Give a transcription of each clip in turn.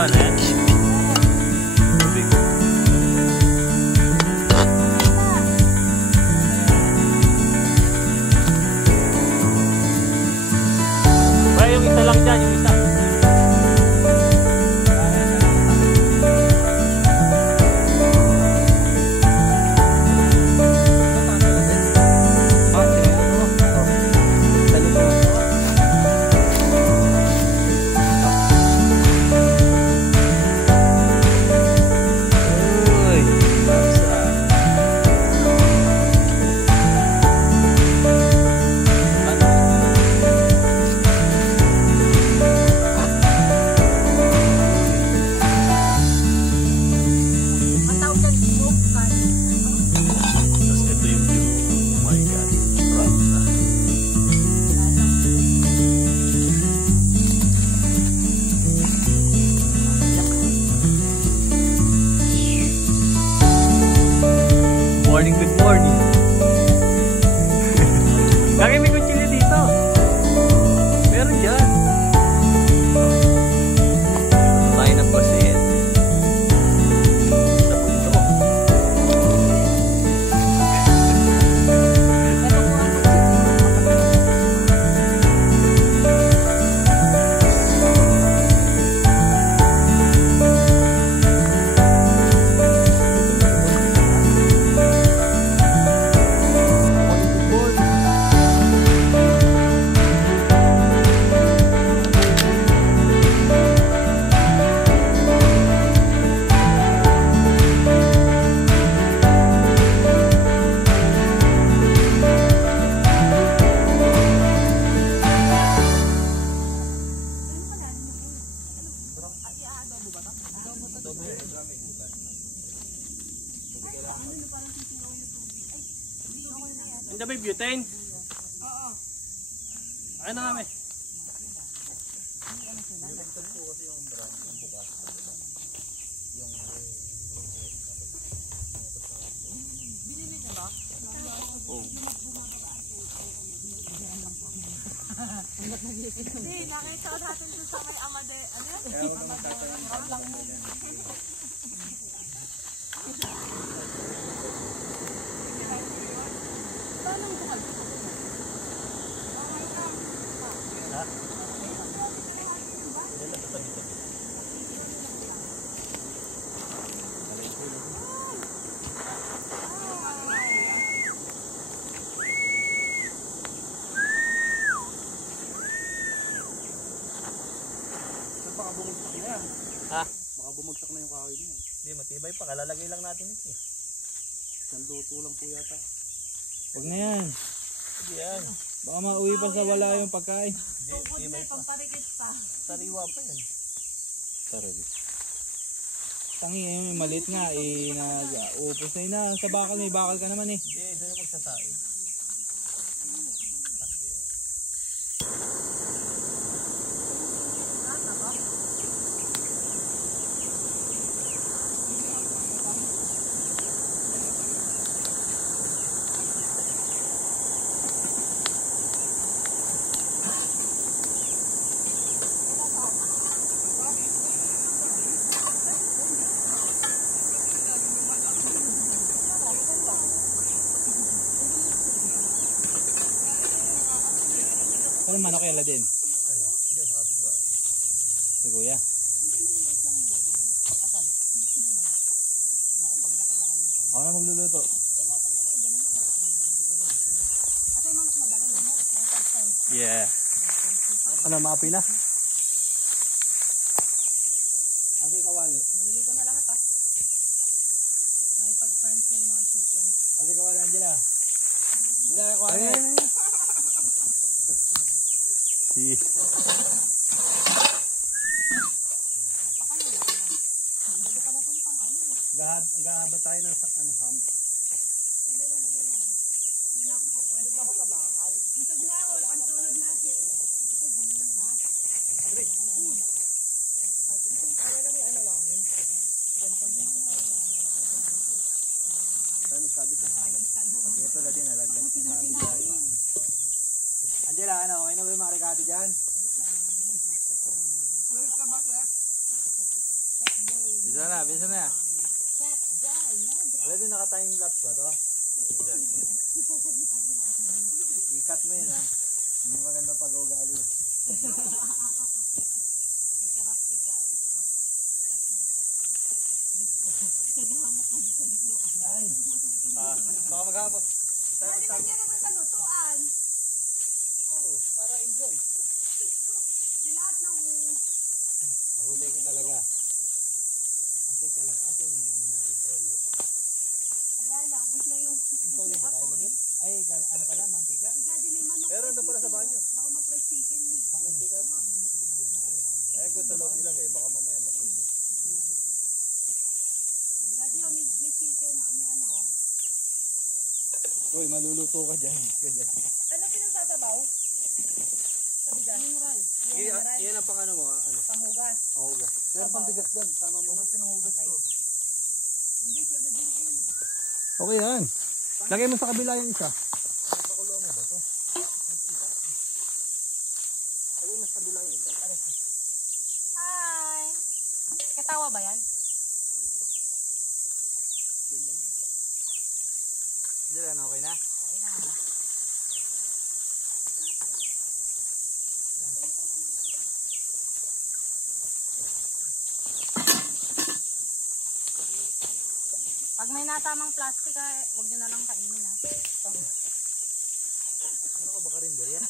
Ano yan? Tubig. Ba, yung isa lang dyan, yung isa. Good morning. Lagi may kutsilyo dito. Meron dyan. Ito tayo ng pasit. Sa punto. Hindi ba yung butane? Oo. Akin na kami. Binili niya ba? Oo. Hindi, nakita ko natin dun sa may Amade. Ano yan? Amade. Baka bumagsak na yan. Ha? Baka bumagsak na yung kahoy niya. Hindi, matibay pa. Kalalagay lang natin ito eh. Sanduto lang po yata. Huwag na yan. Hindi yan. Baka mauwi pa sa wala yung pagkain. Hindi, matibay pa. Sariwa pa yan. Sorry. Tangi, yung maliit nga eh. Nag-upos na yun na. Sa bakal, may bakal ka naman eh. Hindi, doon na magsasaid. Ano manok yan din? Hindi, sa kapitbahay. Si kuya. Ako na magluluto. Yeah. Ano, maapi na? Ang kawali. Niluluto na lahat ah. Nakipag-friends na yung mga chicken. Ang kawali, Angela. Wala ka kawali. Si. Gahaba tayo ng ano, ham. Ito na din, nalaglag. Angela, ano? Okay na ba yung mga rekado dyan? Ulit ka ba, sir? Bisa na. Wala din naka-time lapse ba to? I-cut mo yun ha. Hindi maganda pag-ugali. Baka maghapos. Pwede ba niya naman palutuan? Oo, para enjoy. Di lahat ng... Mahuli ka talaga. Ato yung ano natin. Ayan lang, gusto niya yung... Ito yung ba tayo lagyan? Ay, ano pala, mantika? Daddy, may manok. Pero ando pala sa banyo. Baka ma-fried chicken eh. Mantika. Eh, kung sa loob nilagay, baka mamaya makunin. Daddy, may chicken, may ano oh. Uy, maluluto ka dyan. Ano pinagsasabaw? Sa bigas? Mineral. Yan ang pang ano mo, ano? Panghugas. Oo, ga. Meron pang bigas dyan. Tama mo. Mas pinanghugas ko. Hindi, siya na din yun. Okay yan. Lagay mo sa kabila yung isa. Pakulo mo ba to? Lagay mo sa kabila yung isa. Hi! Katawa ba yan? Diyan, okay na? Okay na. Pag may natamang plastic, huwag nyo na lang kainin ha. Ano ka ba karinderya?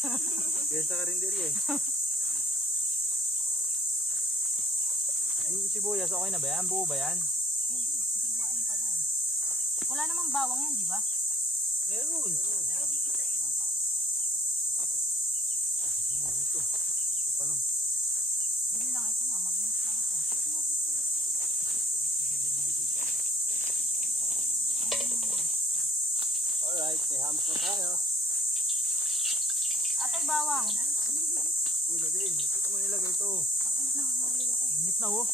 Yan sa karinderya eh. Yung sibuyas, okay na ba yan? Buo ba yan? Hindi, hiwain pa yan. Wala namang bawang yan, di ba? Meron. Bili lang ito na, mabilis lang ito. Alright, may hams na tayo. Atay bawang. Uy, lagay. Ito mo nilagay ito. Init na oh.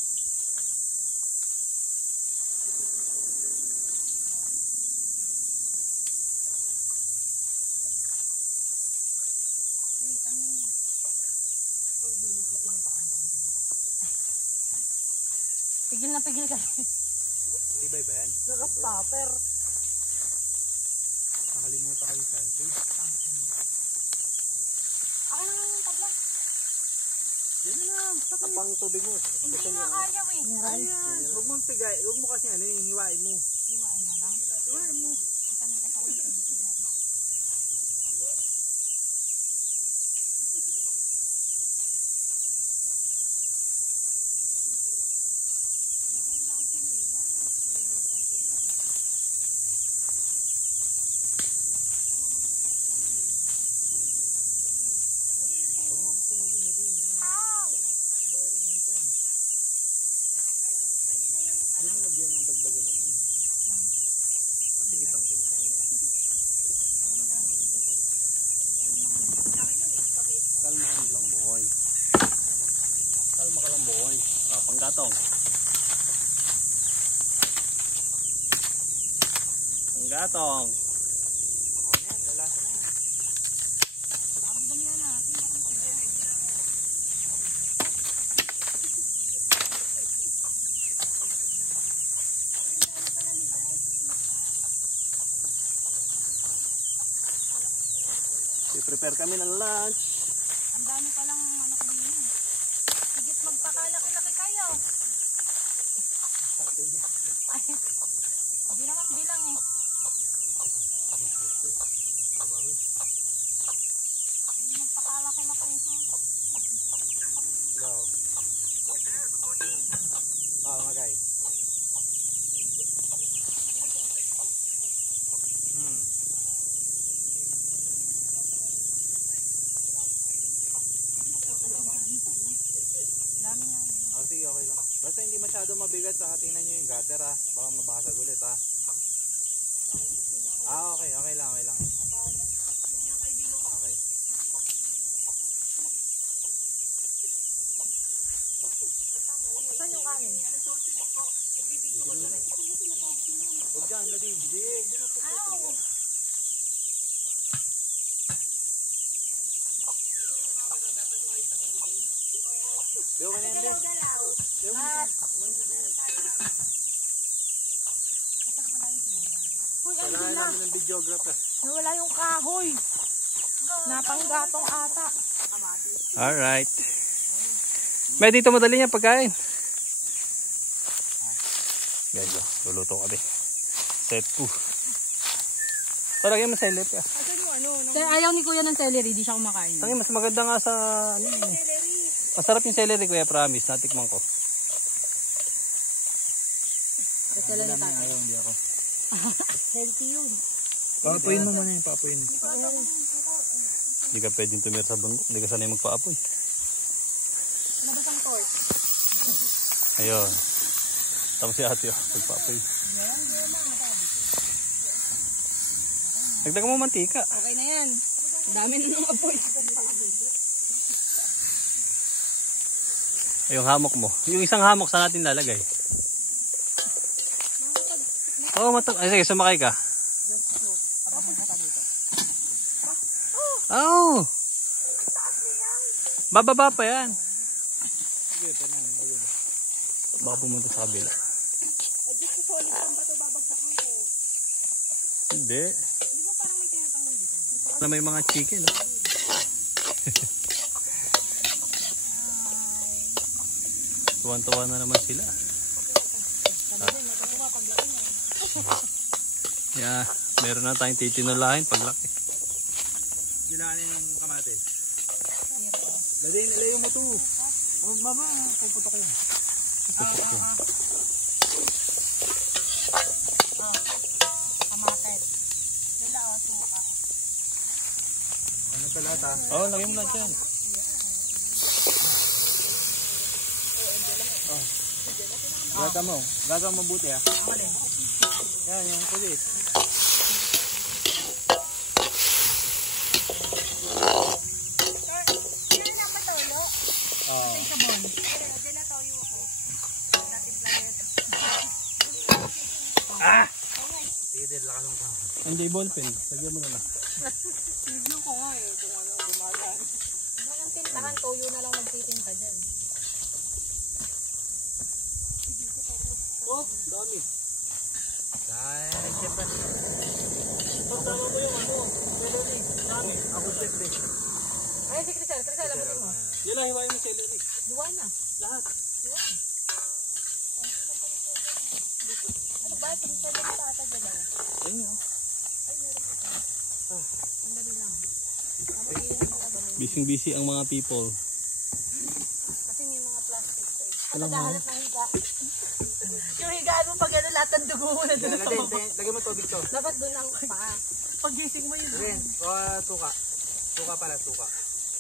Pigil na pigil ka. Tibay ba yan? Naka-stopper. Nakalimutan kayo sa akin. Akin na nga yung tabla. Yan na lang. Tapang tubig mo. Hindi nga kaya eh. Ayan. Huwag mong tigay. Huwag mo kasi ano yung hiwain mo. Iwain na lang. Hiwain mo. Masanay kasi ako ng pinitigan. Hindi mo lagyan ng dagdagan ng ano. Kasi isang sila. Kalma ka lang, boy. Kalma ka lang, boy. Ah, panggatong. Panggatong. Okay na yan. Lalasa na yan. Ang dami na natin. Parang sige. I-prepare kami ng lunch. Ang dami palang manok din. Higit magpakalaki-laki kayo. Ay, hindi naman bilang eh. Ay, magpakalaki-laki. Hello. Ah, magay. Dami nga yun. Oh, sige, okay lang. Basta hindi masyado mabigat, saka tingnan nyo yung gutter ha. Baka mabasag ulit ha. Ah, okay. Okay lang, okay lang. Okay. Saan yung kanin? Huwag dyan, lagi. Hindi. Ow! Di ko kanyan din. Galaw-galaw. Di Lahat. Uy, Kailangan andun na. namin ng videographer. Nawala yung kahoy. Napanggatong ata. Alright. May dito madali niya pagkain. Guys, luluto kami. Set 2. Talagyan mo celery ah. Ayaw ni Kuya ng celery, di siya kumakain. Tangi, mas maganda nga sa ano eh. Masarap yung celery kuya, promise. Natikman ko. Celery tayo. Ayaw, hindi ako. Healthy yun. Papuin mo muna yun, papuin. Hindi ka pwedeng tumira sa bundok. Hindi ka sanay magpaapoy. Labas ang torch. Ayun. Tapos si ate oh, magpaapoy. Dagdagan mo mantika. Okay na yan. Ang dami na ng apoy. Ay, yung hamok mo. Yung isang hamok saan natin lalagay? Oo, ay sige, sumakay ka. Oo. Bababa pa yan. Baka pumunta sa kabila. Hindi. Na may mga chicken. No? Tuwan-tuwa na naman sila. Yeah, meron na tayong titinulahin paglaki. Gilanin yung kamatis. Dali, ilayo mo to. Oh, mama, puputok yan. Kamates. Nila o, suka. Ano sa lahat ha? Oo, oh, lagyan mo na dyan. Gata mo. Gata mo mabuti ha. Yan, yung kulit. Yan na patulo. Oo. Sabon. Diyan na toyo ako. Sige, din, lakas mo. Hindi ballpen. Lagyan mo na lang. Tignan ko nga eh. Kung ano gumagaan. Ang tintahan, toyo na lang magtitinta dyan. Oh, dami. Ay, siyempre. Pagtama mo yung ano. Celery. Dami. Ako siyempre. Ay, si Crisel. Crisel, labatin mo. Yun lang, hiwain mo celery. Diwan na. Lahat. Ano ba? Crisel lang sa ata dyan. Ayun o. Ang dali lang. Busy ang mga people. Kasi may mga plastic. Ano naghahanap ng higa? Yung higaan mo pag ano lahat ng dugo mo na doon sa baba. Lagyan mo tubig to. Dapat doon ang paa. Pagising mo yun. Rin, suka. Suka pala, suka.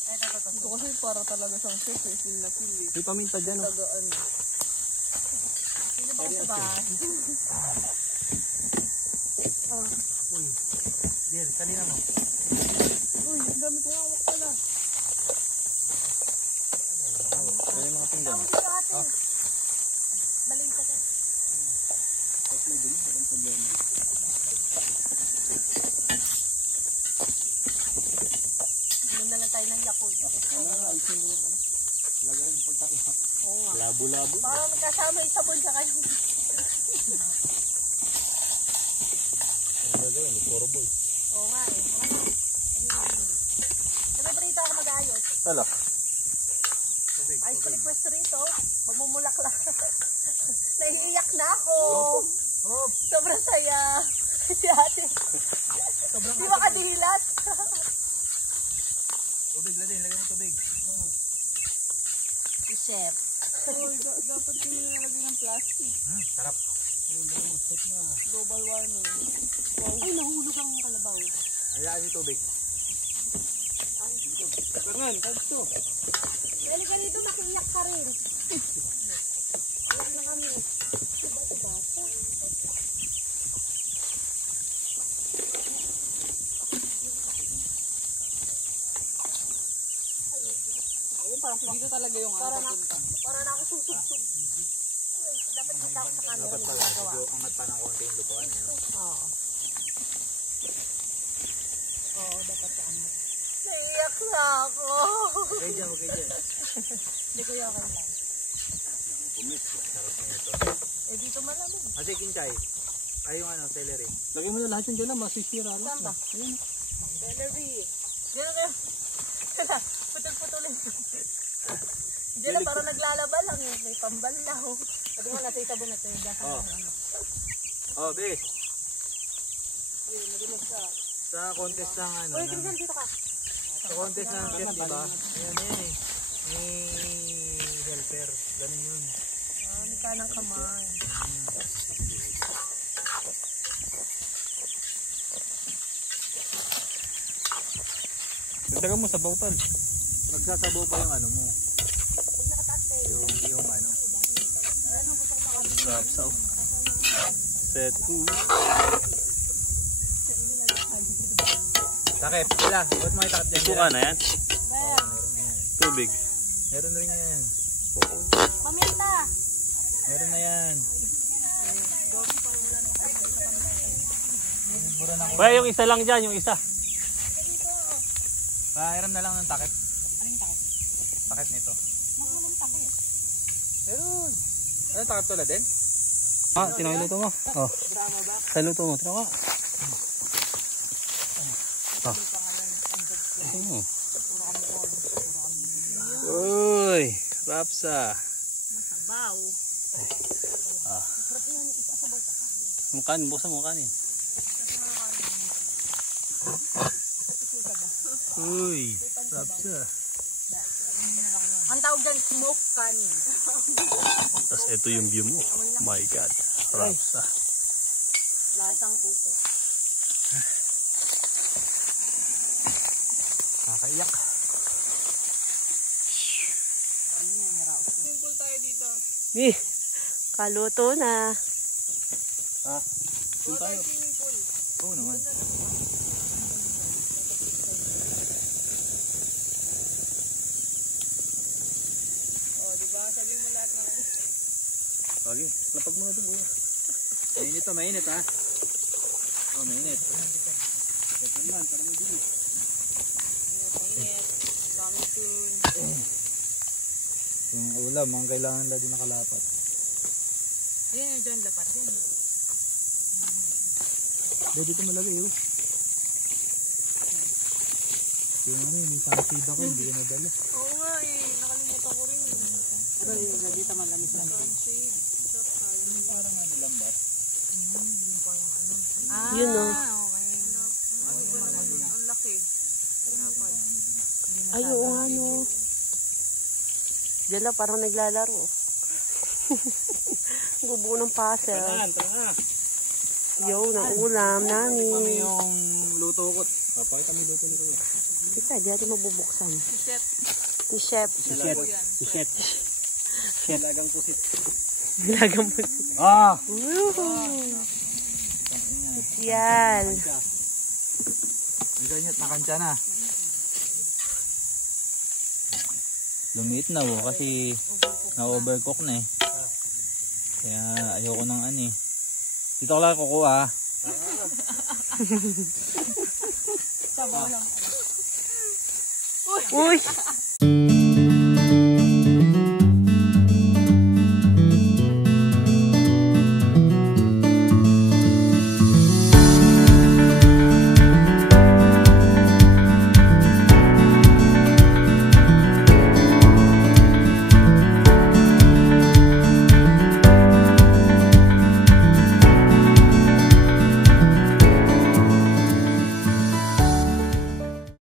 Ito kasi para talaga siyang chef eh. Feel na feel eh. May paminta dyan o. Tagaan. Sino ba sa bahay? Uy. Dir, kanina mo. Uy, ang dami kong hawak pala. Ano yung mga pinggan? Tawag dito ate. Baling ka dyan. May dumi, walang problema. Inom na lang tayo ng Yakult. Lagyan ng pagkakita. Oo nga. Labo-labo. Baka magkasama yung sabon sa kanya. Ang lagay, may puro boy. Oo nga eh. Sabi ako mag-ayos. Tala. Ayos ko request rito. Magmumulaklak. Naiiyak na ako. Sobrang saya. Si ate. Di ba kadilat? Tubig, Ladin. Lagyan mo tubig. Si Chef. Dapat ko nilalagay ng plastic. Sarap. Global warming. Ay, nahulog ang kalabaw. Hayaan yung tubig. Kangan, tagto. Dali ka dito, makiiyak ka rin. Iyak na kami. Diba? Ayun, parang dito talaga yung para na ako susubsub. Dapat kita ako sa camera. Dapat pala, medyo angat pa ng konti yung lutuan. Oo. Oo, dapat sa angat. Naiiyak na ako. Okay dyan, okay dyan. Hindi ko yung okay lang. Sarap na ito. Eh dito malamig. Kasi kinchay. Ay yung ano, celery. Lagay mo na lahat yung dyan na, masisira lang. Saan ba? Ayan. Celery. Diyan na. Putol-putulin. Diyan na parang naglalaba lang eh. May pambalaw. Pati mo nasa isabon na ito. Oh. Oh, be. Madilig ka. Sa contest ng ano. Uy, Kinsan, dito ka. Sa contest ng chef, di ba? Ayan eh. May helper. Ganun yun. May kanang kamay. Dagdagan mo sa bautan. Magsasabaw pa yung ano mo. Pag nakataas tayo. Yung ano. Sarap sa set 2. Takip, sila. Ba't mo itakip dyan? Suka na yan. Tubig. Meron rin yan. Paminta. Meron na yan. Kaya yung isa lang dyan, yung isa. Pahiram na lang ng takip. Ano yung takip? Takip nito. Magulong takip. Meron. Ano takip tulad din? Ah, tinawag luto mo. Oh. Drama ba? Sa luto mo, tinawag. Ah. Oh. Uy, rapsa. Masabaw. Ah. Mukhanin, buksan mo kanin. Uy, rapsa. Ang tawag dyan, smoke kanin. Tapos ito yung view mo. My God, rapsa. Lasang uso. Nakakaiyak. Eh, kaluto na. Ha? Doon tayo. Oo naman. Sabihin mo lahat ng... Sige, lapag mo na ito. Mainit to, mainit ha. Oh, mainit. Ito naman, parang mabilis. Init. Coming soon. Yung ulam, ang kailangan na din nakalapat. Ayan yung dyan, lapat yan. Dito malagay oh. Yung ano yun, yung sansida ko, hindi ko nadala. Oo nga eh, nakalimutan ko rin eh. Pero dito malamis lang. Parang ano lambat. Yun o. Okay. Ang laki. Ay, oo nga no. Diyan lang parang naglalaro. Gubuo ng puzzle. Tara. Yo, ng ulam Kami namin. yung luto ko. Papakita mo yung luto nito. Kita, di natin mabubuksan. Si Chef. Si Chef. Si Shet. Silagang pusit. Nilagang mo. Ah! Woohoo! Yan. Bisa nyo't nakansya na. Lumit na wo kasi na-overcook na eh. Kaya ayoko ng ano eh. Dito ko lang kukuha. Sabaw lang. Uy!